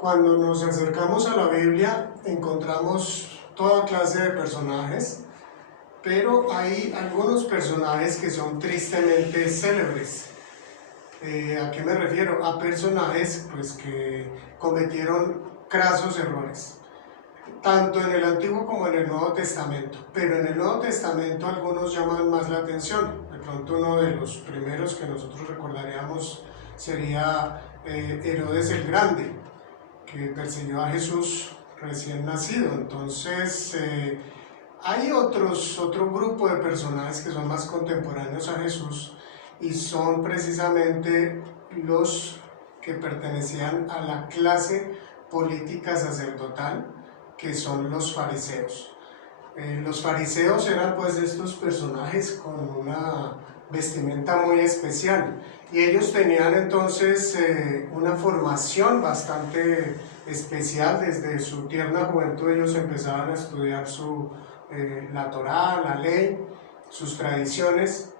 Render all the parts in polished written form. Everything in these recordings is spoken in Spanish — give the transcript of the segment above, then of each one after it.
Cuando nos acercamos a la Biblia encontramos toda clase de personajes, pero hay algunos personajes que son tristemente célebres. ¿A qué me refiero? A personajes pues, que cometieron crasos errores, tanto en el Antiguo como en el Nuevo Testamento. Pero en el Nuevo Testamento algunos llaman más la atención. De pronto uno de los primeros que nosotros recordaríamos sería Herodes el Grande, que persiguió a Jesús recién nacido. Entonces hay otro grupo de personajes que son más contemporáneos a Jesús y son precisamente los que pertenecían a la clase política sacerdotal, que son los fariseos. Los fariseos eran pues estos personajes con una vestimenta muy especial y ellos tenían entonces una formación bastante especial. Desde su tierna juventud ellos empezaban a estudiar la Torá, la ley, sus tradiciones.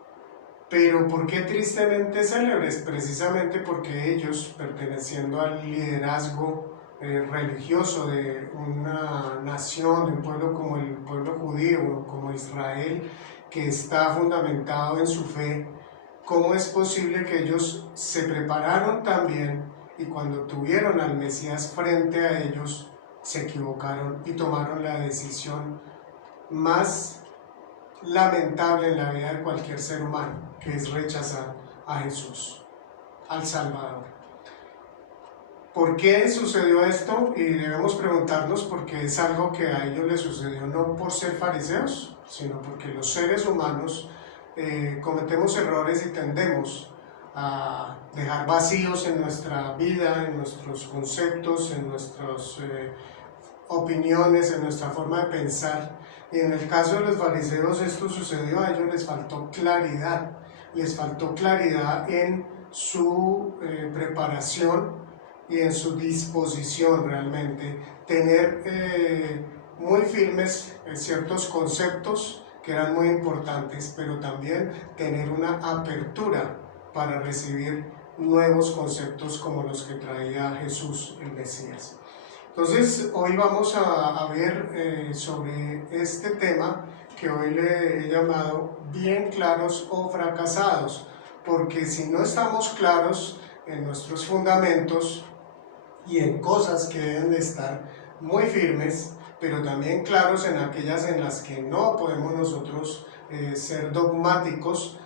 Pero ¿por qué tristemente célebres? Precisamente porque ellos, perteneciendo al liderazgo religioso de una nación, de un pueblo como el pueblo judío, como Israel, que está fundamentado en su fe, ¿cómo es posible que ellos se prepararon tan bien y cuando tuvieron al Mesías frente a ellos se equivocaron y tomaron la decisión más lamentable en la vida de cualquier ser humano, que es rechazar a Jesús, al Salvador? ¿Por qué sucedió esto? Y debemos preguntarnos porque es algo que a ellos les sucedió no por ser fariseos, sino porque los seres humanos cometemos errores y tendemos a dejar vacíos en nuestra vida, en nuestros conceptos, en nuestras opiniones, en nuestra forma de pensar. Y en el caso de los fariseos esto sucedió, a ellos les faltó claridad en su preparación y en su disposición realmente, tener muy firmes ciertos conceptos que eran muy importantes, pero también tener una apertura para recibir nuevos conceptos como los que traía Jesús, el Mesías. Entonces, hoy vamos a ver sobre este tema que hoy le he llamado bien claros o fracasados, porque si no estamos claros en nuestros fundamentos y en cosas que deben de estar muy firmes, pero también claros en aquellas en las que no podemos nosotros ser dogmáticos,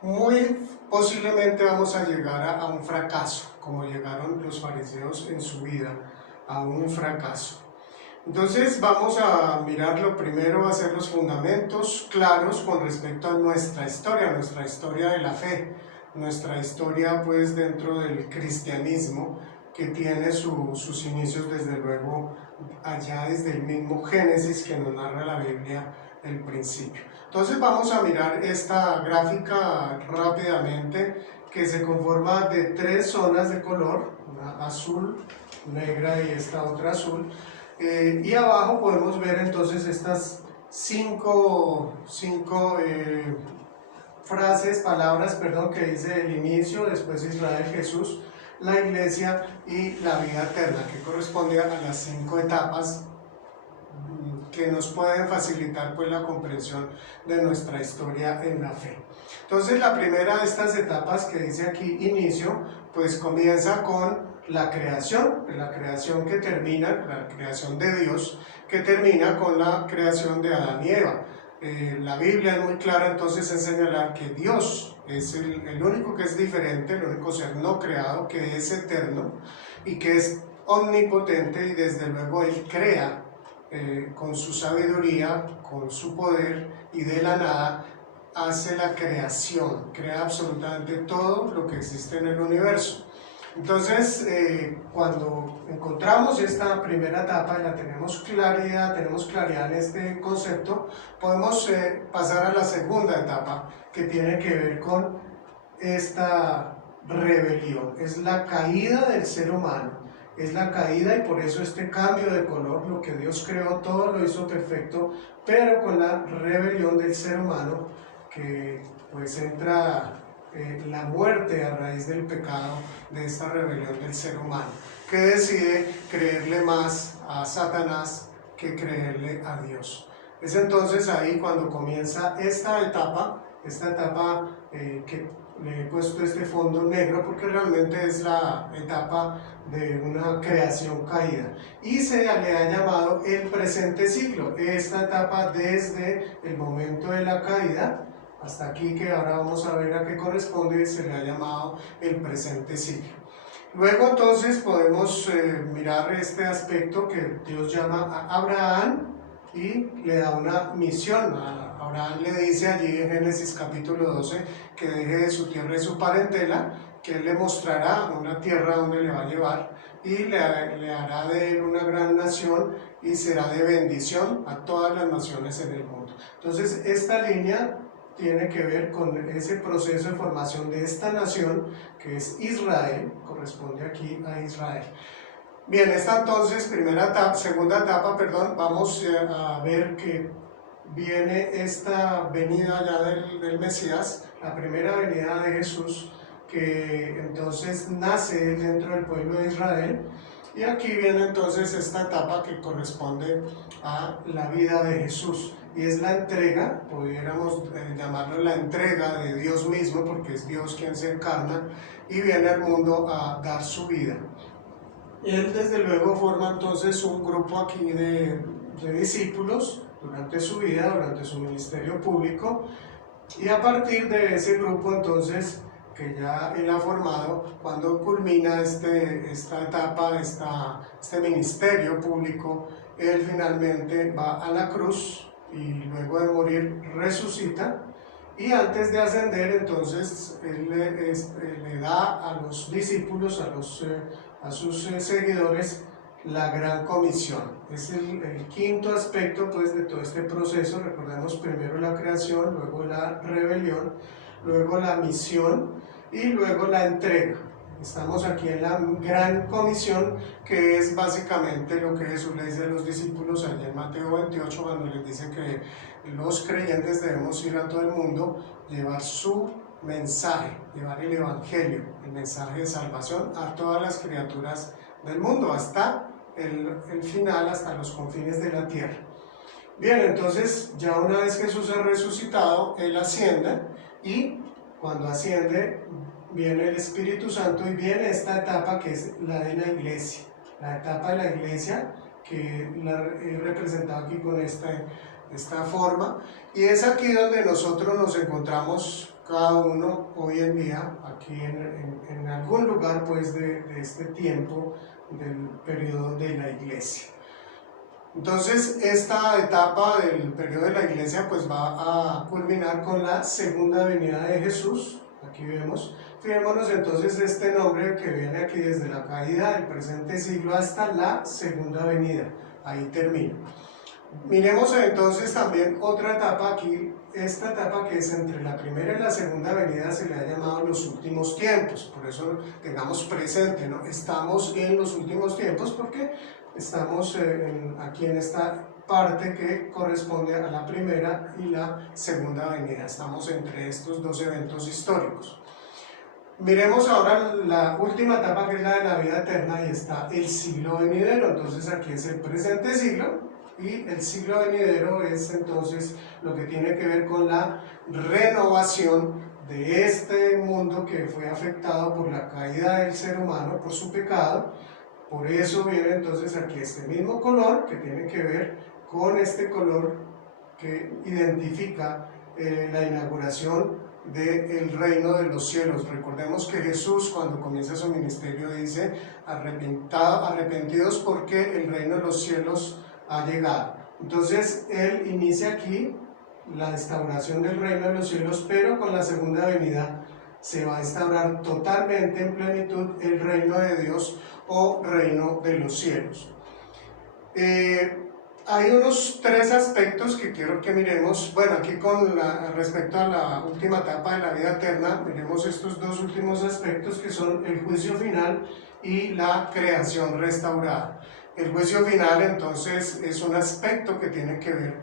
muy posiblemente vamos a llegar a un fracaso, como llegaron los fariseos en su vida, a un fracaso. Entonces vamos a mirar, lo primero va a ser los fundamentos claros con respecto a nuestra historia de la fe, nuestra historia pues dentro del cristianismo, que tiene sus inicios desde luego allá desde el mismo Génesis que nos narra la Biblia, el principio. Entonces vamos a mirar esta gráfica rápidamente, que se conforma de tres zonas de color, una azul, negra y esta otra azul, y abajo podemos ver entonces estas cinco palabras, que dice el inicio, después Israel, Jesús, la iglesia y la vida eterna, que corresponde a las 5 etapas que nos pueden facilitar pues la comprensión de nuestra historia en la fe. Entonces la primera de estas etapas que dice aquí inicio, pues comienza con la creación que termina, la creación de Dios, que termina con la creación de Adán y Eva. La Biblia es muy clara entonces en señalar que Dios es el único que es diferente, el único ser no creado, que es eterno y que es omnipotente, y desde luego Él crea con su sabiduría, con su poder, y de la nada hace la creación, crea absolutamente todo lo que existe en el universo. Entonces, cuando encontramos esta primera etapa y tenemos claridad en este concepto, podemos pasar a la segunda etapa, que tiene que ver con esta rebelión. Es la caída del ser humano, es la caída, y por eso este cambio de color. Lo que Dios creó todo lo hizo perfecto, pero con la rebelión del ser humano, que pues entra la muerte a raíz del pecado, de esta rebelión del ser humano, que decide creerle más a Satanás que creerle a Dios. Es entonces ahí cuando comienza esta etapa que le he puesto este fondo negro porque realmente es la etapa de una creación caída y se le ha llamado el presente siglo. Esta etapa desde el momento de la caída hasta aquí, que ahora vamos a ver a qué corresponde, se le ha llamado el presente siglo. Luego entonces podemos mirar este aspecto que Dios llama a Abraham y le da una misión. A Abraham le dice allí en Génesis capítulo 12 que deje de su tierra y su parentela, que él le mostrará una tierra donde le va a llevar y le hará de él una gran nación y será de bendición a todas las naciones en el mundo. Entonces esta línea tiene que ver con ese proceso de formación de esta nación que es Israel, corresponde aquí a Israel. Bien, esta entonces segunda etapa, vamos a ver que viene esta venida ya del Mesías, la primera venida de Jesús, que entonces nace dentro del pueblo de Israel. Y aquí viene entonces esta etapa que corresponde a la vida de Jesús, y es la entrega, pudiéramos llamarlo la entrega de Dios mismo, porque es Dios quien se encarna y viene al mundo a dar su vida. Él desde luego forma entonces un grupo aquí de discípulos durante su vida, durante su ministerio público, y a partir de ese grupo entonces que ya él ha formado, cuando culmina esta etapa, este ministerio público, él finalmente va a la cruz y luego de morir resucita, y antes de ascender entonces él le da a los discípulos, a sus seguidores, la gran comisión. Es el quinto aspecto pues de todo este proceso. Recordemos primero la creación, luego la rebelión, luego la misión y luego la entrega. Estamos aquí en la gran comisión, que es básicamente lo que Jesús le dice a los discípulos allá en Mateo 28, cuando les dice que los creyentes debemos ir a todo el mundo, llevar su mensaje, llevar el evangelio, el mensaje de salvación a todas las criaturas del mundo, hasta el final, hasta los confines de la tierra. Bien, entonces ya una vez que Jesús ha resucitado, él asciende, y cuando asciende viene el Espíritu Santo y viene esta etapa que es la de la iglesia, la etapa de la iglesia que la he representado aquí con esta forma, y es aquí donde nosotros nos encontramos cada uno hoy en día, aquí en algún lugar pues de este tiempo del periodo de la iglesia. Entonces esta etapa del periodo de la iglesia pues va a culminar con la segunda venida de Jesús. Aquí vemos, fijémonos entonces este nombre que viene aquí desde la caída del presente siglo hasta la segunda venida, ahí termina. Miremos entonces también otra etapa aquí, esta etapa que es entre la primera y la segunda venida se le ha llamado los últimos tiempos, por eso tengamos presente, ¿no? Estamos en los últimos tiempos porque estamos aquí en esta parte que corresponde a la primera y la segunda venida, estamos entre estos dos eventos históricos. Miremos ahora la última etapa, que es la de la vida eterna, y está el siglo venidero. Entonces aquí es el presente siglo, y el siglo venidero es entonces lo que tiene que ver con la renovación de este mundo que fue afectado por la caída del ser humano, por su pecado. Por eso viene entonces aquí este mismo color que tiene que ver con este color que identifica la inauguración del reino de los cielos. Recordemos que Jesús, cuando comienza su ministerio, dice: arrepentidos porque el reino de los cielos ha llegado. Entonces él inicia aquí la instauración del reino de los cielos, pero con la segunda venida se va a instaurar totalmente en plenitud el reino de Dios o reino de los cielos. Hay unos tres aspectos que quiero que miremos. Bueno, aquí respecto a la última etapa de la vida eterna, miremos estos dos últimos aspectos, que son el juicio final y la creación restaurada. El juicio final entonces es un aspecto que tiene que ver,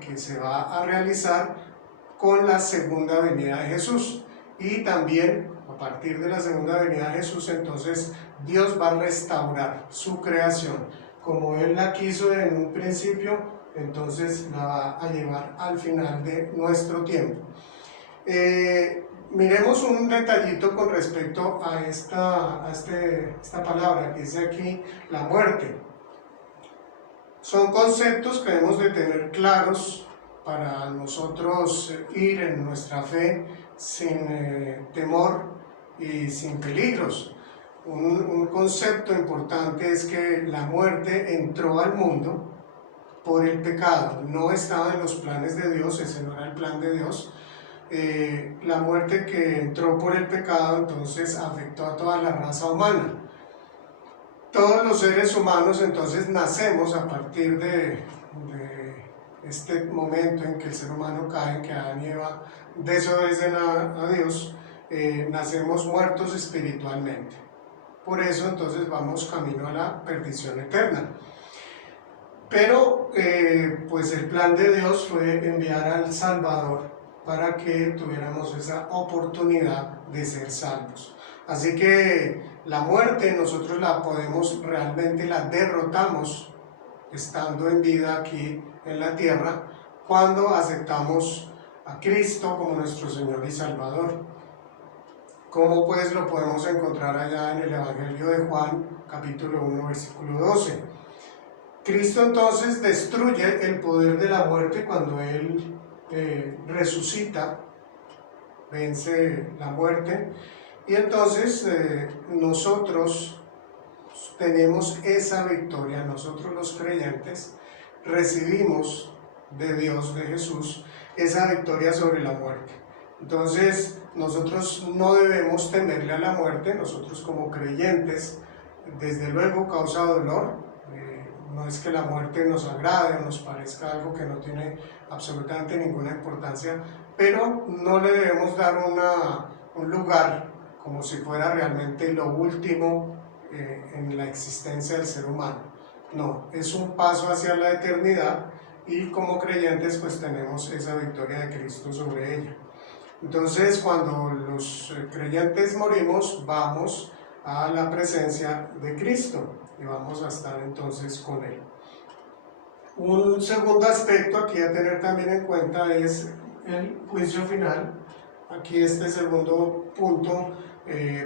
que se va a realizar con la segunda venida de Jesús, y también a partir de la segunda venida de Jesús, entonces Dios va a restaurar su creación. Como Él la quiso en un principio, entonces la va a llevar al final de nuestro tiempo. Miremos un detallito con respecto a esta palabra que dice aquí, la muerte. Son conceptos que debemos de tener claros para nosotros ir en nuestra fe sin temor y sin peligros. Un concepto importante es que la muerte entró al mundo por el pecado, no estaba en los planes de Dios, ese no era el plan de Dios. La muerte que entró por el pecado entonces afectó a toda la raza humana. Todos los seres humanos entonces nacemos a partir de este momento en que el ser humano cae, en que Adán y Eva desobedecen a Dios, nacemos muertos espiritualmente. Por eso entonces vamos camino a la perdición eterna. Pero pues el plan de Dios fue enviar al Salvador para que tuviéramos esa oportunidad de ser salvos. Así que la muerte nosotros la podemos, realmente la derrotamos estando en vida aquí en la tierra cuando aceptamos a Cristo como nuestro Señor y Salvador. ¿Cómo pues lo podemos encontrar allá en el Evangelio de Juan, capítulo 1, versículo 12? Cristo entonces destruye el poder de la muerte cuando Él resucita, vence la muerte, y entonces nosotros tenemos esa victoria. Nosotros los creyentes recibimos de Dios, de Jesús, esa victoria sobre la muerte. Entonces nosotros no debemos temerle a la muerte. Nosotros como creyentes, desde luego causa dolor. No es que la muerte nos agrade o nos parezca algo que no tiene absolutamente ninguna importancia, pero no le debemos dar un lugar como si fuera realmente lo último en la existencia del ser humano. No, es un paso hacia la eternidad y como creyentes pues tenemos esa victoria de Cristo sobre ella. Entonces cuando los creyentes morimos, vamos a la presencia de Cristo y vamos a estar entonces con Él. Un segundo aspecto aquí a tener también en cuenta es el juicio final. Aquí este segundo punto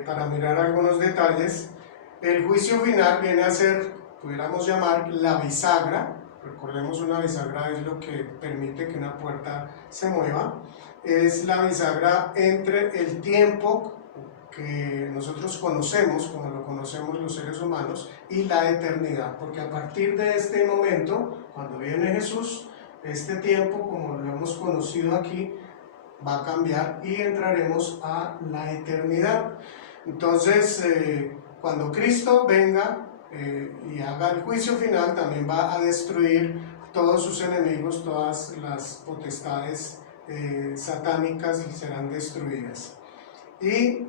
para mirar algunos detalles. El juicio final viene a ser, pudiéramos llamar, la bisagra. Recordemos, una bisagra es lo que permite que una puerta se mueva. Es la bisagra entre el tiempo que nosotros conocemos, como lo conocemos los seres humanos, y la eternidad, porque a partir de este momento, cuando viene Jesús, este tiempo, como lo hemos conocido aquí, va a cambiar y entraremos a la eternidad. Entonces, cuando Cristo venga y haga el juicio final, también va a destruir todos sus enemigos, todas las potestades satánicas serán destruidas. Y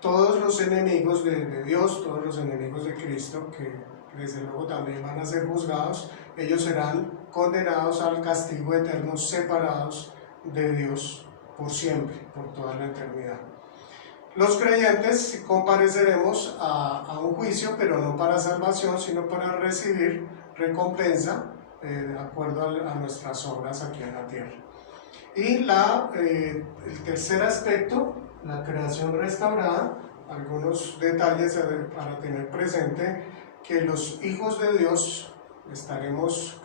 todos los enemigos de Dios, todos los enemigos de Cristo, que desde luego también van a ser juzgados, ellos serán condenados al castigo eterno, separados de Dios por siempre, por toda la eternidad. Los creyentes compareceremos a un juicio, pero no para salvación, sino para recibir recompensa de acuerdo a nuestras obras aquí en la tierra. Y el tercer aspecto, la creación restaurada, algunos detalles para tener presente, que los hijos de Dios estaremos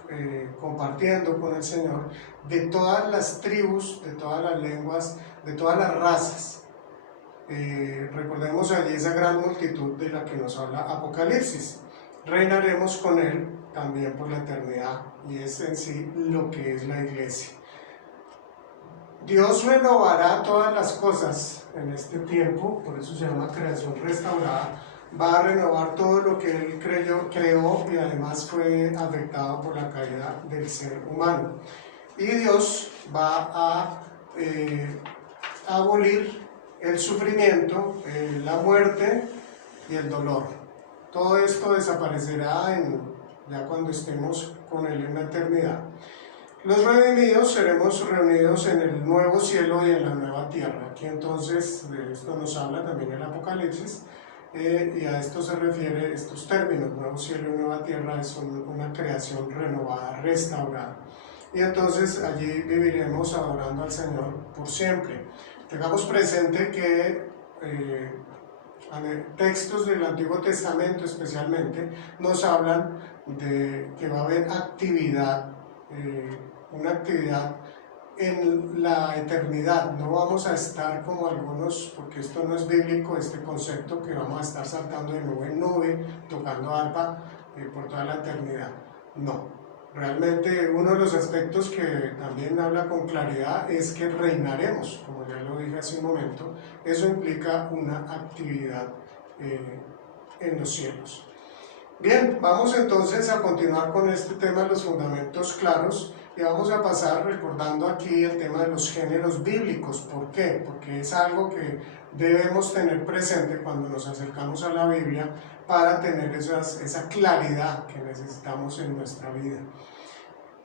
compartiendo con el Señor de todas las tribus, de todas las lenguas, de todas las razas. Recordemos allí esa gran multitud de la que nos habla Apocalipsis. Reinaremos con Él también por la eternidad, y es en sí lo que es la iglesia. Dios renovará todas las cosas en este tiempo, por eso se llama creación restaurada. Va a renovar todo lo que Él creó y además fue afectado por la caída del ser humano. Y Dios va a abolir el sufrimiento, la muerte y el dolor. Todo esto desaparecerá ya cuando estemos con Él en la eternidad. Los redimidos seremos reunidos en el nuevo cielo y en la nueva tierra. Aquí entonces de esto nos habla también el Apocalipsis, y a esto se refiere estos términos. Nuevo cielo y nueva tierra es una creación renovada, restaurada. Y entonces allí viviremos adorando al Señor por siempre. Tengamos presente que textos del Antiguo Testamento especialmente nos hablan de que va a haber actividad, una actividad en la eternidad. No vamos a estar como algunos, porque esto no es bíblico, este concepto que vamos a estar saltando de nube en nube, tocando arpa por toda la eternidad. No. Realmente uno de los aspectos que también habla con claridad es que reinaremos, como ya lo dije hace un momento. Eso implica una actividad en los cielos. Bien, vamos entonces a continuar con este tema de los fundamentos claros y vamos a pasar recordando aquí el tema de los géneros bíblicos. ¿Por qué? Porque es algo que debemos tener presente cuando nos acercamos a la Biblia para tener esa claridad que necesitamos en nuestra vida.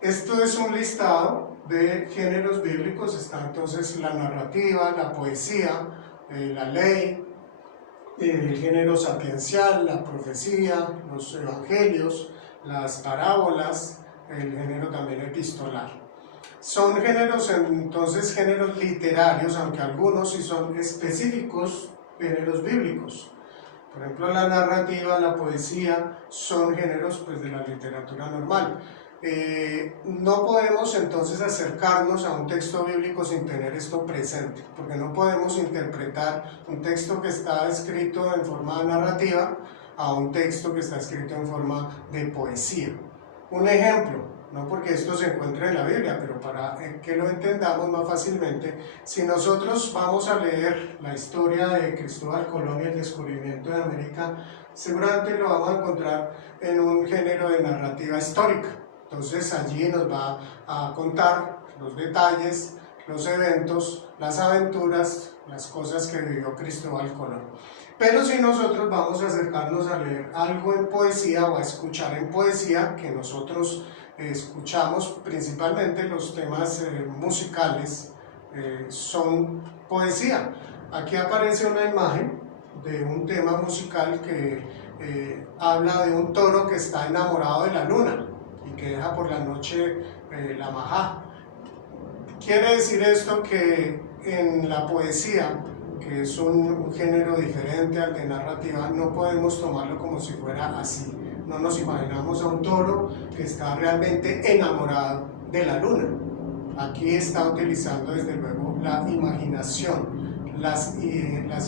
Esto es un listado de géneros bíblicos. Está entonces la narrativa, la poesía, la ley, el género sapiencial, la profecía, los evangelios, las parábolas, el género también epistolar. Son géneros, entonces, géneros literarios, aunque algunos sí son específicos géneros bíblicos. Por ejemplo, la narrativa, la poesía son géneros pues, de la literatura normal. No podemos entonces acercarnos a un texto bíblico sin tener esto presente, porque no podemos interpretar un texto que está escrito en forma narrativa a un texto que está escrito en forma de poesía. Un ejemplo, no porque esto se encuentre en la Biblia, pero para que lo entendamos más fácilmente, si nosotros vamos a leer la historia de Cristóbal Colón y el descubrimiento de América, seguramente lo vamos a encontrar en un género de narrativa histórica. Entonces allí nos va a contar los detalles, los eventos, las aventuras, las cosas que vivió Cristóbal Colón. Pero si nosotros vamos a acercarnos a leer algo en poesía o a escuchar en poesía, que nosotros escuchamos principalmente los temas musicales, son poesía. Aquí aparece una imagen de un tema musical que habla de un toro que está enamorado de la luna y que deja por la noche la majá. Quiere decir esto que en la poesía, que es un género diferente al de narrativa, no podemos tomarlo como si fuera así. No nos imaginamos a un toro que está realmente enamorado de la luna. Aquí está utilizando desde luego la imaginación, las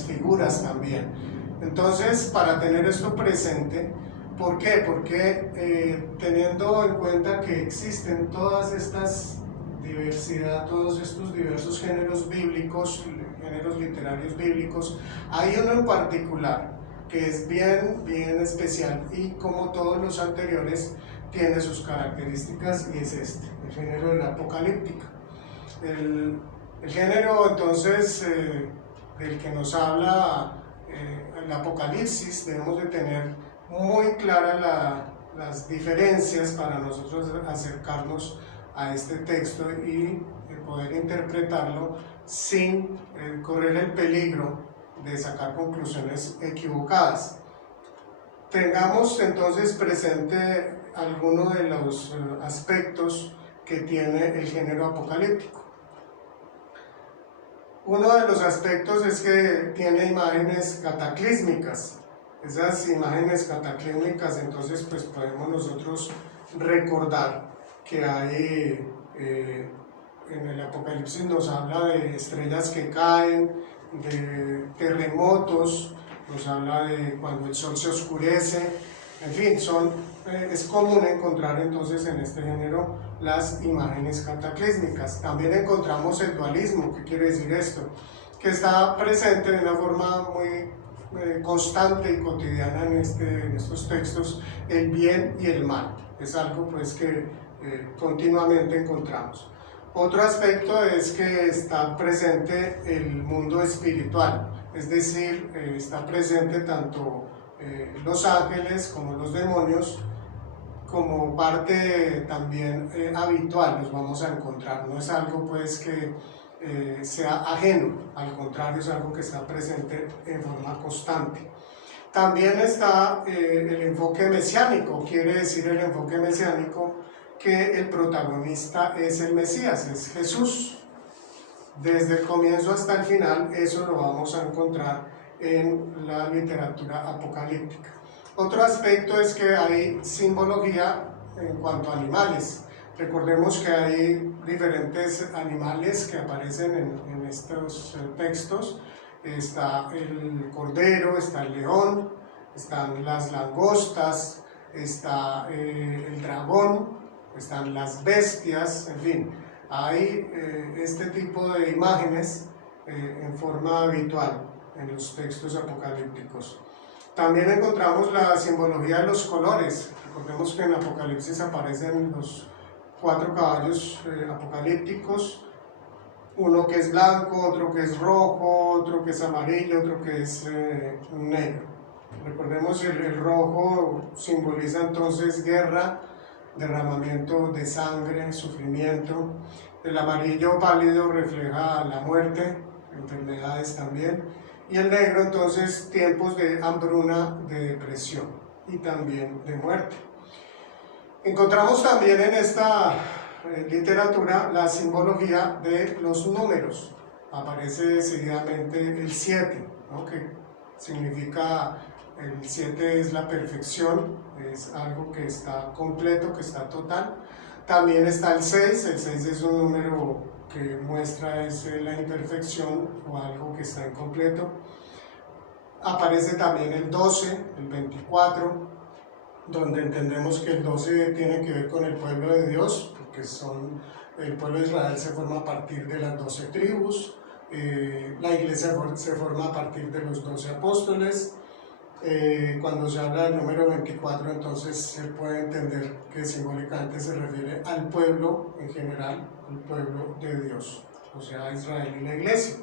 figuras también. Entonces, para tener esto presente, ¿por qué? Porque teniendo en cuenta que existen todas estas diversidad, todos estos diversos géneros bíblicos, géneros literarios bíblicos, hay uno en particular que es bien especial y como todos los anteriores tiene sus características y es este, el género de la apocalíptica. El género entonces del que nos habla el Apocalipsis, debemos de tener muy claras las diferencias para nosotros acercarnos a este texto y poder interpretarlo sin correr el peligro de sacar conclusiones equivocadas. Tengamos entonces presente algunos de los aspectos que tiene el género apocalíptico. Uno de los aspectos es que tiene imágenes cataclísmicas. Esas imágenes cataclísmicas entonces pues podemos nosotros recordar que hay en el Apocalipsis nos habla de estrellas que caen, de terremotos, nos habla de cuando el sol se oscurece, en fin, es común encontrar entonces en este género las imágenes cataclísmicas. También encontramos el dualismo. ¿Qué quiere decir esto? Que está presente de una forma muy constante y cotidiana en estos textos, el bien y el mal. Es algo pues que continuamente encontramos. Otro aspecto es que está presente el mundo espiritual, es decir, está presente tanto los ángeles como los demonios, como parte también habitual, los vamos a encontrar, no es algo pues que sea ajeno, al contrario es algo que está presente en forma constante. También está el enfoque mesiánico, quiere decir el enfoque mesiánico que el protagonista es el Mesías, es Jesús. Desde el comienzo hasta el final, eso lo vamos a encontrar en la literatura apocalíptica. Otro aspecto es que hay simbología en cuanto a animales. Recordemos que hay diferentes animales que aparecen en estos textos. Está el cordero, está el león, están las langostas, está el dragón, están las bestias, en fin. Hay este tipo de imágenes en forma habitual en los textos apocalípticos. También encontramos la simbología de los colores. Recordemos que en Apocalipsis aparecen los 4 caballos apocalípticos, uno que es blanco, otro que es rojo, otro que es amarillo, otro que es negro. Recordemos el rojo simboliza entonces guerra, derramamiento de sangre, sufrimiento. El amarillo pálido refleja la muerte, enfermedades también. Y el negro entonces tiempos de hambruna, de depresión y también de muerte. Encontramos también en esta literatura la simbología de los números. Aparece seguidamente el 7, ¿no? Que significa, el 7 es la perfección, es algo que está completo, que está total. También está el 6 es un número que muestra la imperfección o algo que está incompleto. Aparece también el 12, el 24, donde entendemos que el 12 tiene que ver con el pueblo de Dios, porque el pueblo de Israel se forma a partir de las 12 tribus, la iglesia se forma a partir de los 12 apóstoles. Cuando se habla del número 24, entonces se puede entender que simbólicamente se refiere al pueblo en general, al pueblo de Dios, o sea, a Israel y la iglesia.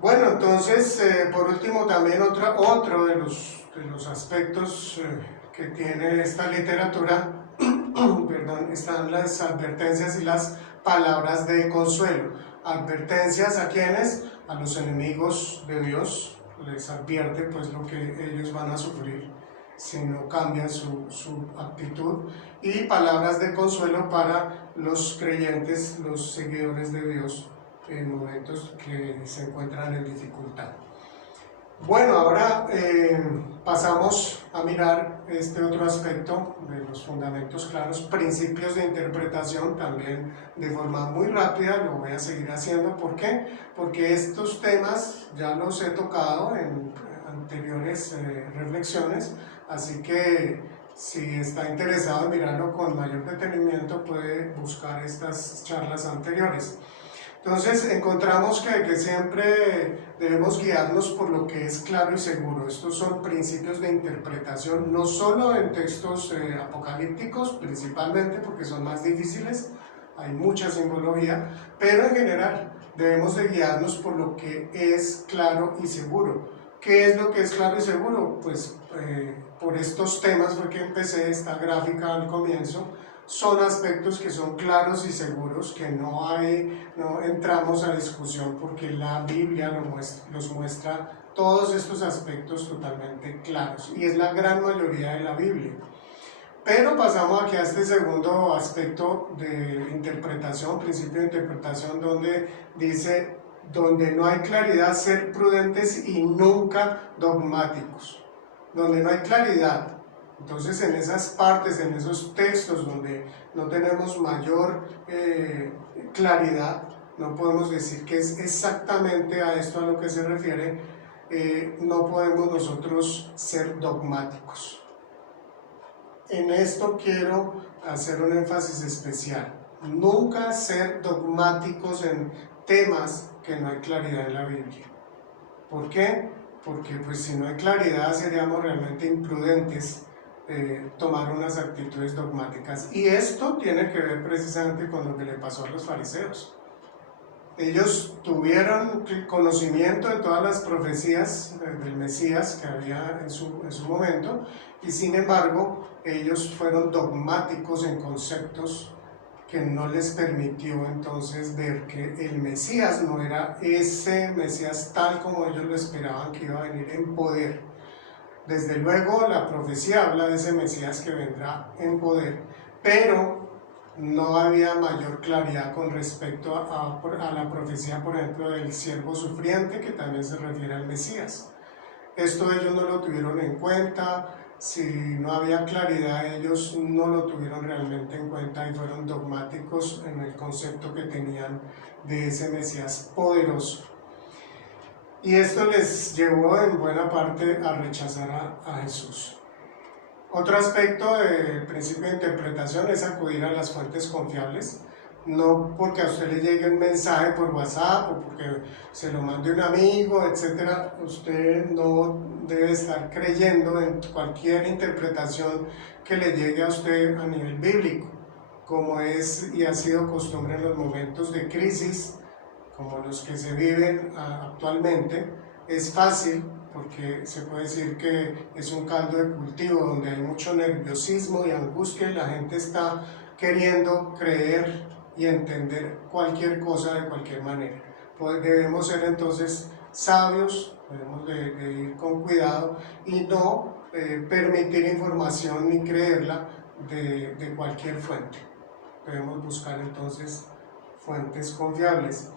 Bueno, entonces, por último, también otro de los aspectos que tiene esta literatura, perdón, están las advertencias y las palabras de consuelo. Advertencias a quienes, a los enemigos de Dios, les advierte pues lo que ellos van a sufrir si no cambian su actitud, y palabras de consuelo para los creyentes, los seguidores de Dios en momentos que se encuentran en dificultad. Bueno, ahora pasamos a mirar este otro aspecto de los fundamentos claros, principios de interpretación, también de forma muy rápida, lo voy a seguir haciendo. ¿Por qué? Porque estos temas ya los he tocado en anteriores reflexiones, así que si está interesado en mirarlo con mayor detenimiento puede buscar estas charlas anteriores. Entonces encontramos que siempre debemos guiarnos por lo que es claro y seguro. Estos son principios de interpretación, no solo en textos apocalípticos, principalmente porque son más difíciles, hay mucha simbología, pero en general debemos de guiarnos por lo que es claro y seguro. ¿Qué es lo que es claro y seguro? Pues por estos temas fue que empecé esta gráfica al comienzo. Son aspectos que son claros y seguros, que no entramos a discusión porque la Biblia los muestra todos estos aspectos totalmente claros, y es la gran mayoría de la Biblia. Pero pasamos aquí a este segundo aspecto de interpretación, principio de interpretación, donde dice, donde no hay claridad, ser prudentes y nunca dogmáticos. Donde no hay claridad. Entonces, en esas partes, en esos textos donde no tenemos mayor claridad, no podemos decir que es exactamente a esto a lo que se refiere, no podemos nosotros ser dogmáticos. En esto quiero hacer un énfasis especial. Nunca ser dogmáticos en temas que no hay claridad en la Biblia. ¿Por qué? Porque pues si no hay claridad seríamos realmente imprudentes tomar unas actitudes dogmáticas, y esto tiene que ver precisamente con lo que le pasó a los fariseos. Ellos tuvieron conocimiento de todas las profecías del Mesías que había en su momento, y sin embargo ellos fueron dogmáticos en conceptos que no les permitió entonces ver que el Mesías no era ese Mesías tal como ellos lo esperaban, que iba a venir en poder. Desde luego la profecía habla de ese Mesías que vendrá en poder, pero no había mayor claridad con respecto a la profecía, por ejemplo, del siervo sufriente, que también se refiere al Mesías. Esto ellos no lo tuvieron en cuenta. Si no había claridad, ellos no lo tuvieron realmente en cuenta y fueron dogmáticos en el concepto que tenían de ese Mesías poderoso. Y esto les llevó en buena parte a rechazar a Jesús. Otro aspecto del principio de interpretación es acudir a las fuentes confiables. No porque a usted le llegue un mensaje por WhatsApp o porque se lo mande un amigo, etc. Usted no debe estar creyendo en cualquier interpretación que le llegue a usted a nivel bíblico, como es y ha sido costumbre en los momentos de crisis, como los que se viven actualmente. Es fácil, porque se puede decir que es un caldo de cultivo donde hay mucho nerviosismo y angustia y la gente está queriendo creer y entender cualquier cosa de cualquier manera. Pues debemos ser entonces sabios, debemos de ir con cuidado y no permitir información ni creerla de cualquier fuente. Debemos buscar entonces fuentes confiables.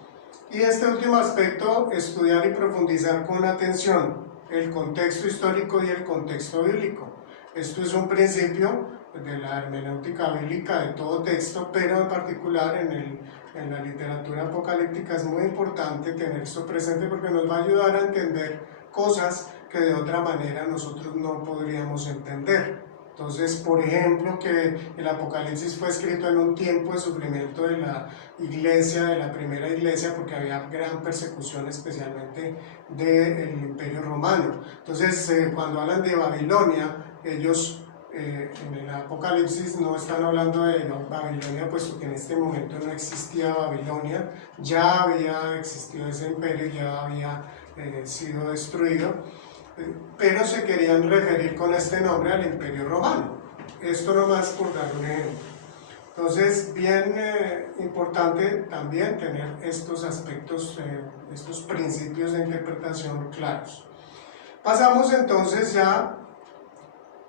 Y este último aspecto, estudiar y profundizar con atención el contexto histórico y el contexto bíblico. Esto es un principio de la hermenéutica bíblica de todo texto, pero en particular en la literatura apocalíptica es muy importante tener esto presente porque nos va a ayudar a entender cosas que de otra manera nosotros no podríamos entender. Entonces, por ejemplo, que el Apocalipsis fue escrito en un tiempo de sufrimiento de la iglesia, de la primera iglesia, porque había gran persecución, especialmente del Imperio Romano. Entonces, cuando hablan de Babilonia, ellos en el Apocalipsis no están hablando de Babilonia, puesto que en este momento no existía Babilonia, ya había existido ese imperio, ya había sido destruido, pero se querían referir con este nombre al Imperio Romano. Esto nomás por dar un ejemplo. Entonces, bien importante también tener estos aspectos, estos principios de interpretación claros. Pasamos entonces ya,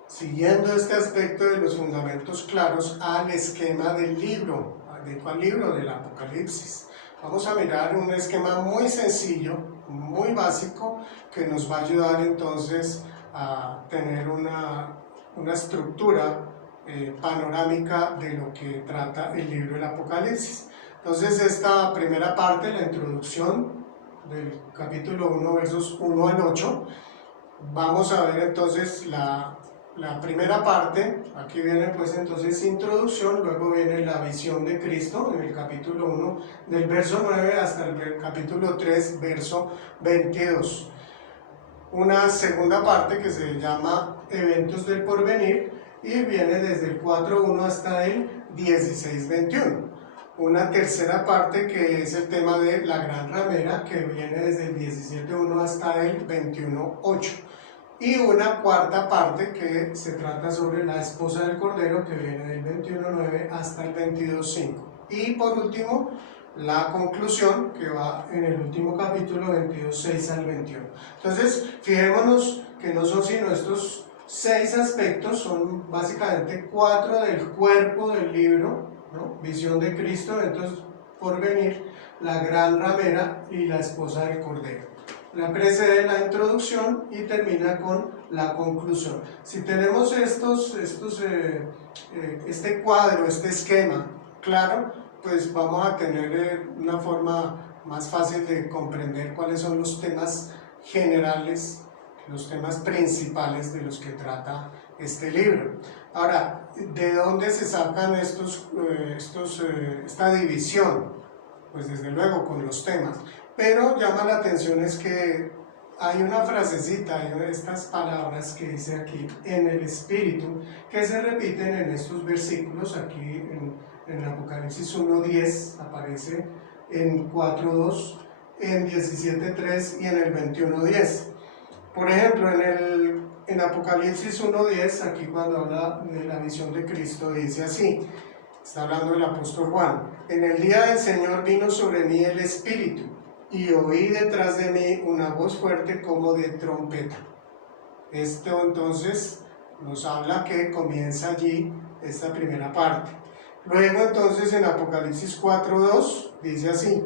siguiendo este aspecto de los fundamentos claros, al esquema del libro. ¿De cuál libro? Del Apocalipsis. Vamos a mirar un esquema muy sencillo, muy básico, que nos va a ayudar entonces a tener una estructura panorámica de lo que trata el libro del Apocalipsis. Entonces, esta primera parte, la introducción del capítulo 1, versos 1 al 8, vamos a ver entonces la primera parte. Aquí viene pues entonces introducción, luego viene la visión de Cristo en el capítulo 1, del verso 9 hasta el capítulo 3, verso 22. Una segunda parte que se llama eventos del porvenir y viene desde el 4.1 hasta el 16.21. Una tercera parte que es el tema de la gran ramera, que viene desde el 17.1 hasta el 21.8. Y una cuarta parte que se trata sobre la esposa del Cordero, que viene del 21.9 hasta el 22.5. Y por último, la conclusión, que va en el último capítulo, 22.6 al 21. Entonces, fijémonos que no son sino estos 6 aspectos, son básicamente 4 del cuerpo del libro, ¿no? Visión de Cristo, eventos por venir, la gran ramera y la esposa del Cordero. La precede la introducción y termina con la conclusión. Si tenemos este cuadro, este esquema claro, pues vamos a tener una forma más fácil de comprender cuáles son los temas generales, los temas principales de los que trata este libro. Ahora, ¿de dónde se sacan esta división? Pues desde luego con los temas. Pero llama la atención es que hay una frasecita, hay estas palabras que dice aquí, en el Espíritu, que se repiten en estos versículos. Aquí en Apocalipsis 1.10 aparece en 4.2, en 17.3 y en el 21.10. Por ejemplo, en Apocalipsis 1.10, aquí cuando habla de la visión de Cristo, dice así, está hablando el apóstol Juan: en el día del Señor vino sobre mí el Espíritu, y oí detrás de mí una voz fuerte como de trompeta. Esto entonces nos habla que comienza allí esta primera parte. Luego entonces en Apocalipsis 4.2 dice así,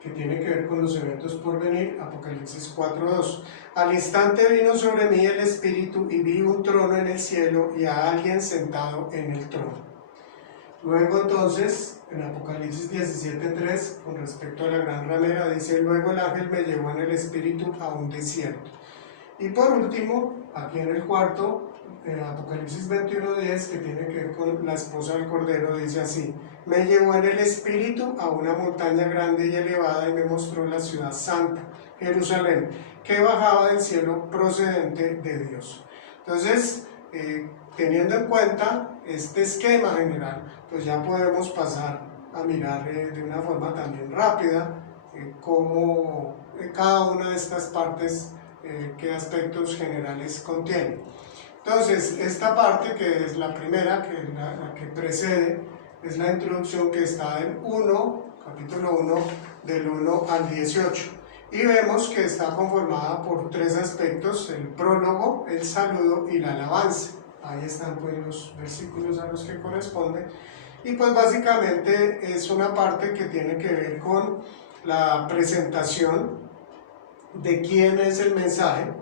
que tiene que ver con los eventos por venir, Apocalipsis 4.2. Al instante vino sobre mí el Espíritu y vi un trono en el cielo y a alguien sentado en el trono. Luego entonces, en Apocalipsis 17.3, con respecto a la gran ramera, dice: luego el ángel me llevó en el Espíritu a un desierto. Y por último, aquí en el cuarto, Apocalipsis 21.10, que tiene que ver con la esposa del Cordero, dice así: me llevó en el Espíritu a una montaña grande y elevada y me mostró la ciudad santa, Jerusalén, que bajaba del cielo procedente de Dios. Entonces, teniendo en cuenta este esquema general, pues ya podemos pasar a mirar de una forma también rápida cómo cada una de estas partes, qué aspectos generales contiene. Entonces, esta parte, que es la primera, que es la que precede, es la introducción, que está en capítulo 1, del 1 al 18. Y vemos que está conformada por tres aspectos: el prólogo, el saludo y la alabanza. Ahí están pues los versículos a los que corresponde. Y pues básicamente es una parte que tiene que ver con la presentación de quién es el mensaje,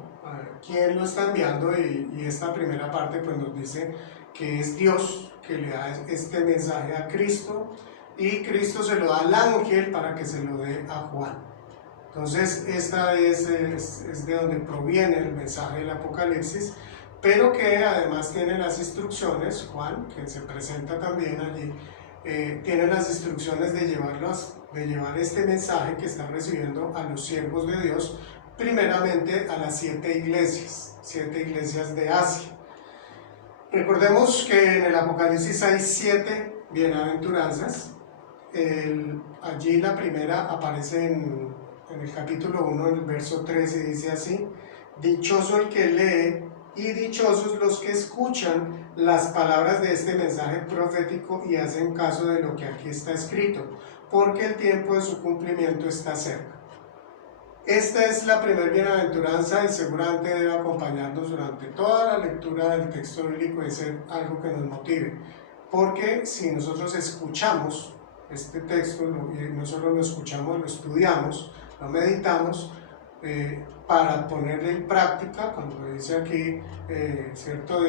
quién lo está enviando, y esta primera parte pues nos dice que es Dios que le da este mensaje a Cristo, y Cristo se lo da al ángel para que se lo dé a Juan. Entonces esta es de donde proviene el mensaje del Apocalipsis, pero que además tiene las instrucciones, Juan, que se presenta también allí, tiene las instrucciones de llevar este mensaje que está recibiendo a los siervos de Dios, primeramente a las 7 iglesias de Asia. Recordemos que en el Apocalipsis hay 7 bienaventuranzas. Allí la primera aparece en el capítulo 1, en el verso 13, dice así: dichoso el que lee y dichosos los que escuchan las palabras de este mensaje profético y hacen caso de lo que aquí está escrito, porque el tiempo de su cumplimiento está cerca. Esta es la primera bienaventuranza, y seguramente debe acompañarnos durante toda la lectura del texto bíblico, y ser algo que nos motive, porque si nosotros escuchamos este texto, y no solo lo escuchamos, lo estudiamos, lo meditamos, para ponerlo en práctica, cuando dice aquí, ¿cierto?,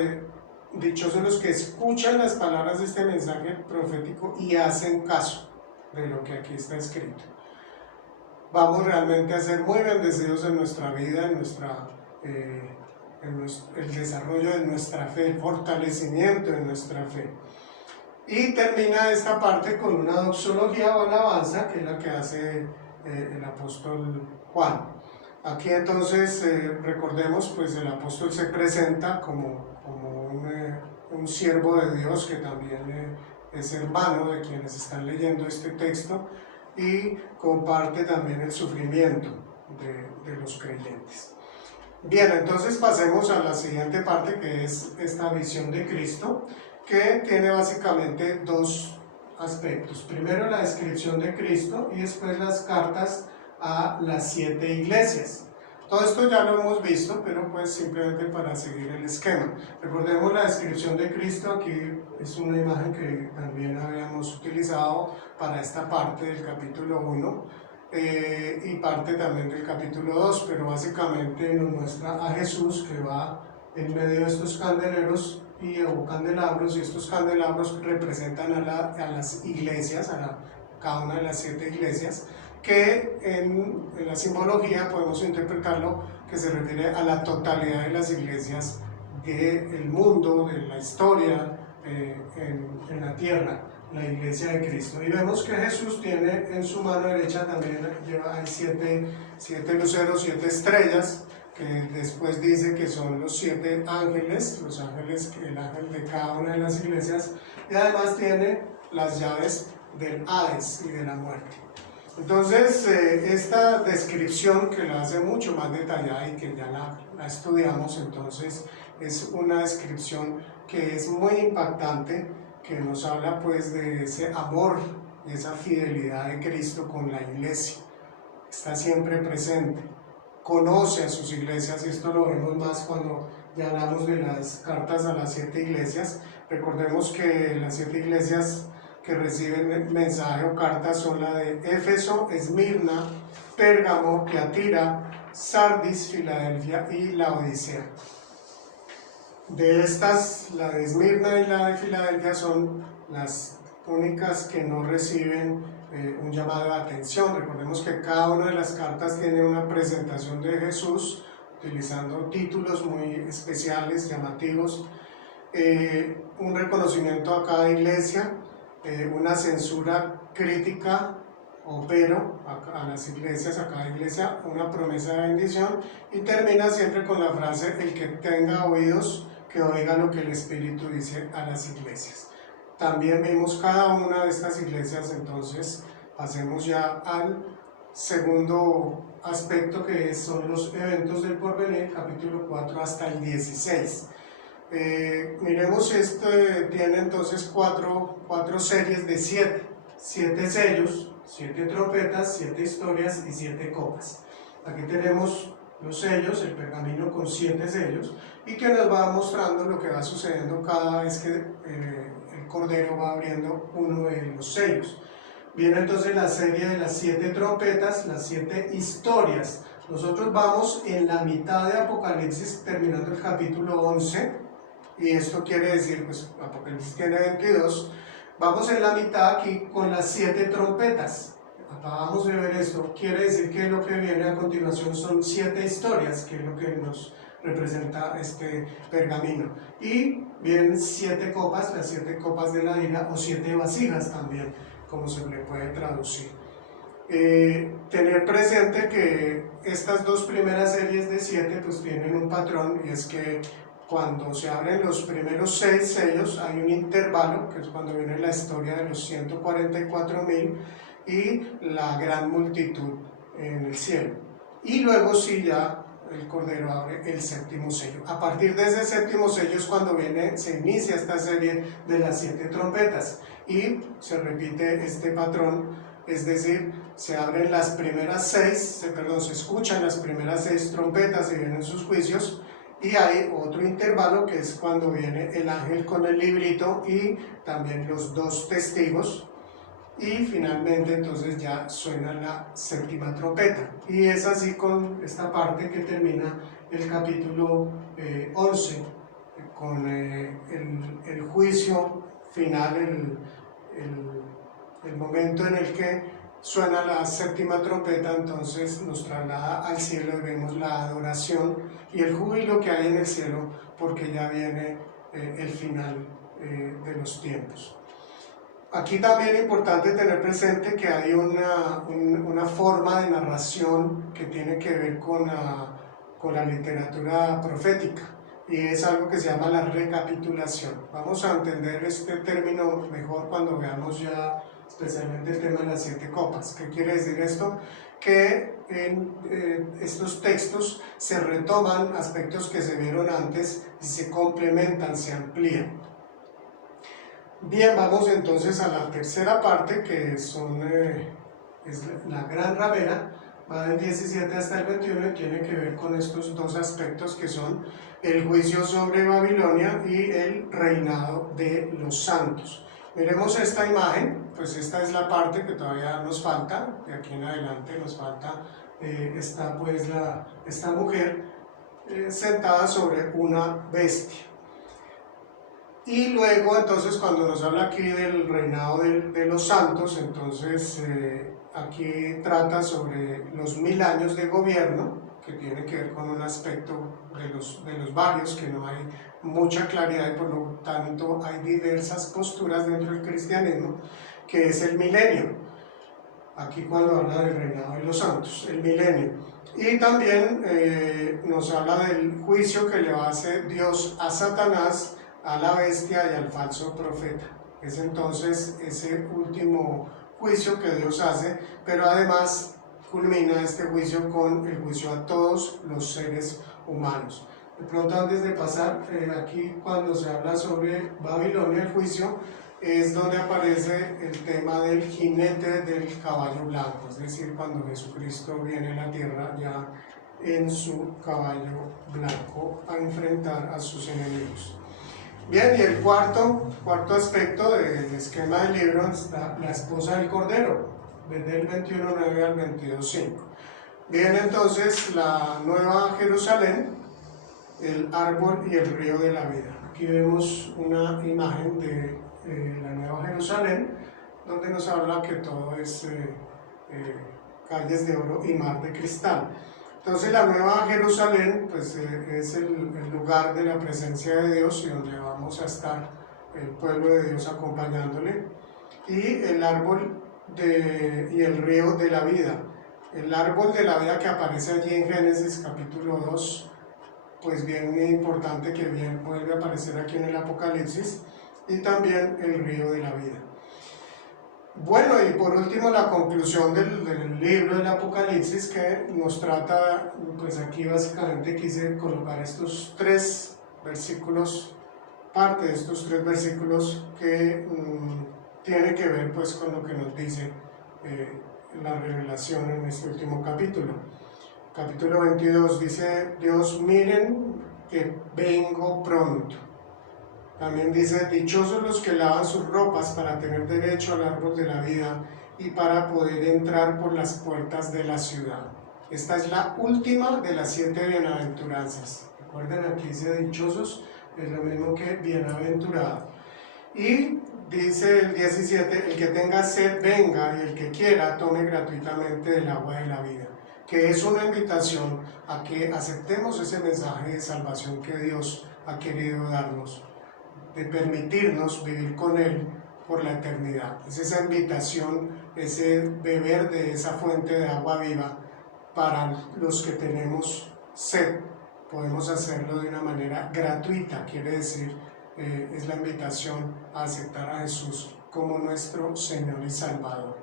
dichosos los que escuchan las palabras de este mensaje profético y hacen caso de lo que aquí está escrito. Vamos realmente a ser muy bendecidos en nuestra vida, el desarrollo de nuestra fe, el fortalecimiento de nuestra fe. Y termina esta parte con una doxología o alabanza, que es la que hace el apóstol Juan. Aquí entonces recordemos, pues el apóstol se presenta como un siervo de Dios, que también es hermano de quienes están leyendo este texto, y comparte también el sufrimiento de los creyentes. Bien, entonces pasemos a la siguiente parte, que es esta visión de Cristo, que tiene básicamente 2 aspectos. Primero, la descripción de Cristo, y después las cartas a las 7 iglesias. Todo esto ya lo hemos visto, pero pues simplemente para seguir el esquema. Recordemos la descripción de Cristo. Aquí es una imagen que también habíamos utilizado para esta parte del capítulo 1 y parte también del capítulo 2, pero básicamente nos muestra a Jesús que va en medio de estos candeleros o candelabros, y estos candelabros representan a las iglesias, cada una de las 7 iglesias, que en la simbología podemos interpretarlo que se refiere a la totalidad de las iglesias del mundo, de la historia en la tierra, la iglesia de Cristo. Y vemos que Jesús tiene en su mano derecha también, hay 7 luceros, 7 estrellas, que después dice que son los 7 ángeles, el ángel de cada una de las iglesias, y además tiene las llaves del Hades y de la muerte. Entonces, esta descripción, que la hace mucho más detallada y que ya la estudiamos, entonces es una descripción que es muy impactante, que nos habla pues de ese amor y esa fidelidad de Cristo con la iglesia. Está siempre presente, conoce a sus iglesias, y esto lo vemos más cuando ya hablamos de las cartas a las 7 iglesias. Recordemos que las 7 iglesias que reciben el mensaje o cartas son la de Éfeso, Esmirna, Pérgamo, Tiatira, Sardis, Filadelfia y Laodicea. De estas, la de Esmirna y la de Filadelfia son las únicas que no reciben un llamado de atención. Recordemos que cada una de las cartas tiene una presentación de Jesús, utilizando títulos muy especiales, llamativos, un reconocimiento a cada iglesia, una censura crítica o pero a las iglesias, a cada iglesia, una promesa de bendición, y termina siempre con la frase: el que tenga oídos, que oiga lo que el Espíritu dice a las iglesias. También vimos cada una de estas iglesias. Entonces pasemos ya al segundo aspecto, que son los eventos del porvenir, capítulo 4 hasta el 16. Miremos, tiene entonces cuatro series de 7 sellos, 7 trompetas, 7 historias y 7 copas. Aquí tenemos los sellos, el pergamino con 7 sellos, y que nos va mostrando lo que va sucediendo cada vez que el Cordero va abriendo uno de los sellos. Viene entonces la serie de las 7 trompetas, las 7 historias. Nosotros vamos en la mitad de Apocalipsis, terminando el capítulo 11, y esto quiere decir, pues Apocalipsis tiene 22, vamos en la mitad aquí con las 7 trompetas. Acabamos de ver esto, quiere decir que lo que viene a continuación son 7 historias, que es lo que nos representa este pergamino. Y vienen 7 copas, las 7 copas de la ira, o 7 vasijas también, como se le puede traducir. Tener presente que estas dos primeras series de 7 pues tienen un patrón, y es que cuando se abren los primeros 6 sellos hay un intervalo, que es cuando viene la historia de los 144.000 y la gran multitud en el cielo. Y luego sí, ya el Cordero abre el 7º sello. A partir de ese 7º sello es cuando se inicia esta serie de las 7 trompetas, y se repite este patrón, es decir, se abren las primeras 6, se escuchan las primeras 6 trompetas y vienen sus juicios, y hay otro intervalo que es cuando viene el ángel con el librito y también los 2 testigos, y finalmente entonces ya suena la 7ª trompeta, y es así con esta parte que termina el capítulo 11 con el juicio final, el momento en el que suena la 7ª trompeta. Entonces nos traslada al cielo y vemos la adoración y el júbilo que hay en el cielo, porque ya viene el final de los tiempos. Aquí también es importante tener presente que hay una forma de narración que tiene que ver con la literatura profética, y es algo que se llama la recapitulación. Vamos a entender este término mejor cuando veamos ya especialmente el tema de las 7 copas. ¿Qué quiere decir esto? Que en estos textos se retoman aspectos que se vieron antes y se complementan, se amplían. Bien, vamos entonces a la tercera parte, que es la gran ramera, va del 17 hasta el 21 y tiene que ver con estos 2 aspectos, que son el juicio sobre Babilonia y el reinado de los santos. Miremos esta imagen, pues esta es la parte que todavía nos falta, de aquí en adelante nos falta, está pues esta mujer sentada sobre una bestia. Y luego entonces cuando nos habla aquí del reinado de los santos, entonces aquí trata sobre los 1000 años de gobierno, que tiene que ver con un aspecto de los varios, que no hay mucha claridad y por lo tanto hay diversas posturas dentro del cristianismo, que es el milenio. Aquí cuando habla del reinado de los santos, el milenio. Y también nos habla del juicio que le va a hacer Dios a Satanás, a la bestia y al falso profeta. Es entonces ese último juicio que Dios hace, pero además culmina este juicio con el juicio a todos los seres humanos. De pronto, antes de pasar, aquí cuando se habla sobre Babilonia, el juicio, es donde aparece el tema del jinete del caballo blanco, es decir, cuando Jesucristo viene a la tierra ya en su caballo blanco a enfrentar a sus enemigos. Bien, y el cuarto aspecto del esquema del libro está la esposa del Cordero, desde el 21.9 al 22.5. Viene entonces la Nueva Jerusalén, el árbol y el río de la vida. Aquí vemos una imagen de la Nueva Jerusalén, donde nos habla que todo es calles de oro y mar de cristal. Entonces la Nueva Jerusalén pues, es el lugar de la presencia de Dios y donde vamos a estar el pueblo de Dios acompañándole, y el árbol y el río de la vida. El árbol de la vida que aparece allí en Génesis capítulo 2, pues bien importante, que bien vuelve a aparecer aquí en el Apocalipsis, y también el río de la vida. Bueno, y por último la conclusión del libro del Apocalipsis, que nos trata, pues aquí básicamente quise colocar estos tres versículos, parte de estos tres versículos que tiene que ver pues con lo que nos dice la revelación en este último capítulo. Capítulo 22 dice Dios: miren que vengo pronto. También dice: dichosos los que lavan sus ropas para tener derecho al árbol de la vida y para poder entrar por las puertas de la ciudad. Esta es la última de las 7 bienaventuranzas. Recuerden, aquí dice dichosos, es lo mismo que bienaventurado. Y dice el 17: el que tenga sed venga, y el que quiera tome gratuitamente del agua de la vida, que es una invitación a que aceptemos ese mensaje de salvación que Dios ha querido darnos, de permitirnos vivir con Él por la eternidad. Es esa invitación, ese beber de esa fuente de agua viva para los que tenemos sed. Podemos hacerlo de una manera gratuita, quiere decir, es la invitación a aceptar a Jesús como nuestro Señor y Salvador.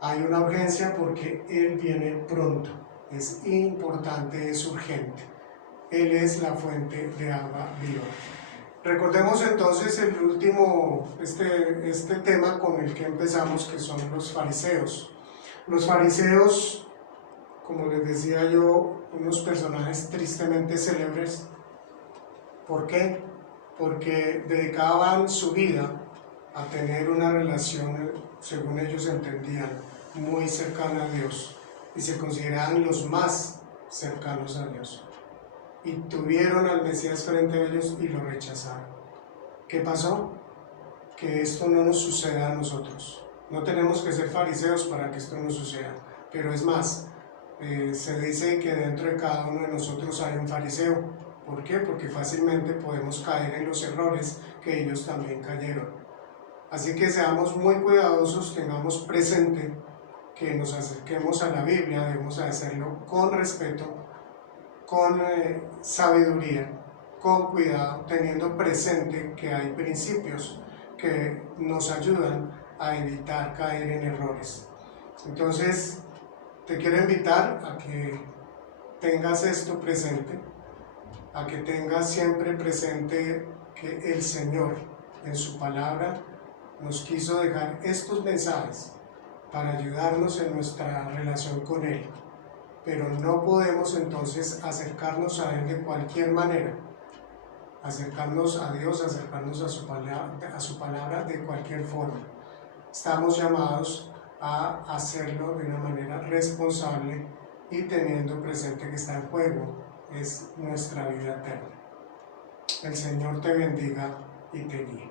Hay una urgencia porque Él viene pronto, es importante, es urgente. Él es la fuente de agua viva. Recordemos entonces el último, este tema con el que empezamos, que son los fariseos. Los fariseos, como les decía yo, unos personajes tristemente célebres. ¿Por qué? Porque dedicaban su vida a tener una relación, según ellos entendían, muy cercana a Dios, y se consideraban los más cercanos a Dios. Y tuvieron al Mesías frente a ellos y lo rechazaron. ¿Qué pasó? Que esto no nos suceda a nosotros. No tenemos que ser fariseos para que esto no suceda, pero es más, se dice que dentro de cada uno de nosotros hay un fariseo. ¿Por qué? Porque fácilmente podemos caer en los errores que ellos también cayeron. Así que seamos muy cuidadosos, tengamos presente que nos acerquemos a la Biblia, debemos hacerlo con respeto, con sabiduría, con cuidado, teniendo presente que hay principios que nos ayudan a evitar caer en errores. Entonces, te quiero invitar a que tengas esto presente, a que tengas siempre presente que el Señor en su palabra nos quiso dejar estos mensajes para ayudarnos en nuestra relación con Él, pero no podemos entonces acercarnos a Él de cualquier manera, acercarnos a Dios, acercarnos a su palabra de cualquier forma. Estamos llamados a hacerlo de una manera responsable y teniendo presente que está en juego es nuestra vida eterna. El Señor te bendiga y te guíe.